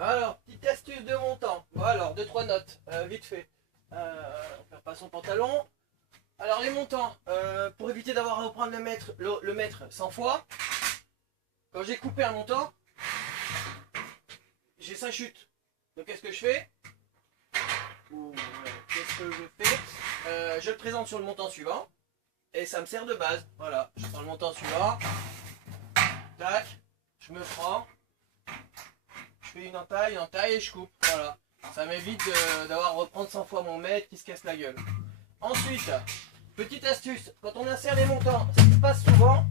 Alors, petite astuce de montant. Bon, alors, deux, trois notes, vite fait. On perd pas son pantalon. Alors, les montants, pour éviter d'avoir à reprendre le mètre 100 fois, quand j'ai coupé un montant, j'ai 5 chutes. Donc, qu'est-ce que je fais? Qu'est-ce que je fais? Je le présente sur le montant suivant. Et ça me sert de base. Voilà, je prends le montant suivant. Tac, je me prends. Je fais une entaille et je coupe. Voilà. Ça m'évite d'avoir à reprendre 100 fois mon mètre qui se casse la gueule. Ensuite, petite astuce, quand on insère les montants, ce qui se passe souvent,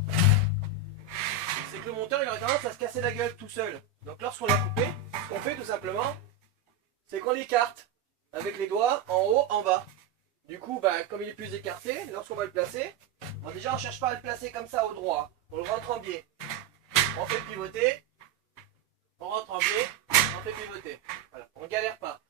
c'est que le monteur il aurait tendance à se casser la gueule tout seul. Donc lorsqu'on l'a coupé, ce qu'on fait tout simplement, c'est qu'on l'écarte avec les doigts en haut, en bas. Du coup, comme il est plus écarté, lorsqu'on va le placer, bon, déjà on ne cherche pas à le placer comme ça au droit, on le rentre en biais. On fait pivoter, on rentre en biais, on fait pivoter. Voilà, on ne galère pas.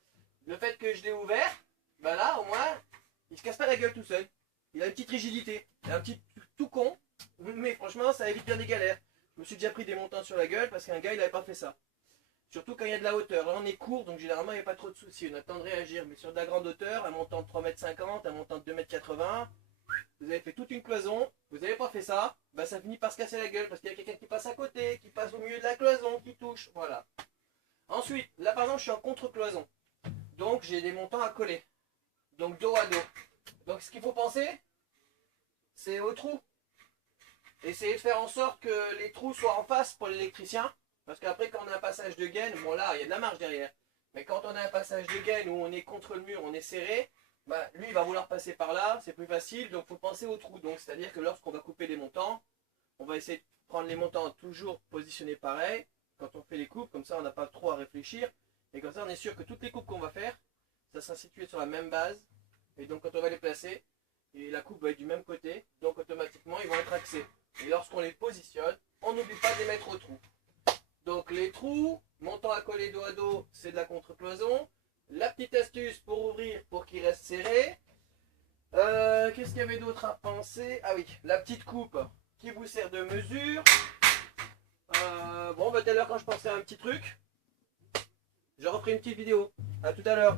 Le fait que je l'ai ouvert, là au moins, il se casse pas la gueule tout seul. Il a une petite rigidité, il a un petit tout con, mais franchement ça évite bien des galères. Je me suis déjà pris des montants sur la gueule parce qu'un gars il n'avait pas fait ça. Surtout quand il y a de la hauteur. Là on est court donc généralement il n'y a pas trop de soucis, on a le temps de réagir. Mais sur de la grande hauteur, un montant de 3,50 m, un montant de 2,80 m, vous avez fait toute une cloison, vous n'avez pas fait ça, ça finit par se casser la gueule parce qu'il y a quelqu'un qui passe à côté, qui passe au milieu de la cloison, qui touche, voilà. Ensuite, là par exemple je suis en contre-cloison, donc j'ai des montants à coller, donc dos à dos. Donc ce qu'il faut penser, c'est au trou. Essayez de faire en sorte que les trous soient en face pour l'électricien, parce qu'après quand on a un passage de gaine, bon là il y a de la marge derrière, mais quand on a un passage de gaine où on est contre le mur, on est serré, lui il va vouloir passer par là, c'est plus facile, donc il faut penser au trou. Donc c'est-à-dire que lorsqu'on va couper les montants, on va essayer de prendre les montants toujours positionnés pareil, quand on fait les coupes, comme ça on n'a pas trop à réfléchir, et comme ça on est sûr que toutes les coupes qu'on va faire, ça sera situé sur la même base, et donc quand on va les placer, et la coupe va être du même côté, donc automatiquement ils vont être axés. Et lorsqu'on les positionne, on n'oublie pas de les mettre au trou. Donc les trous, montant à coller dos à dos, c'est de la contre-cloison. La petite astuce pour ouvrir pour qu'il reste serré. Qu'est-ce qu'il y avait d'autre à penser? Ah oui, la petite coupe qui vous sert de mesure. Tout à l'heure quand je pensais à un petit truc, je referai une petite vidéo. À tout à l'heure.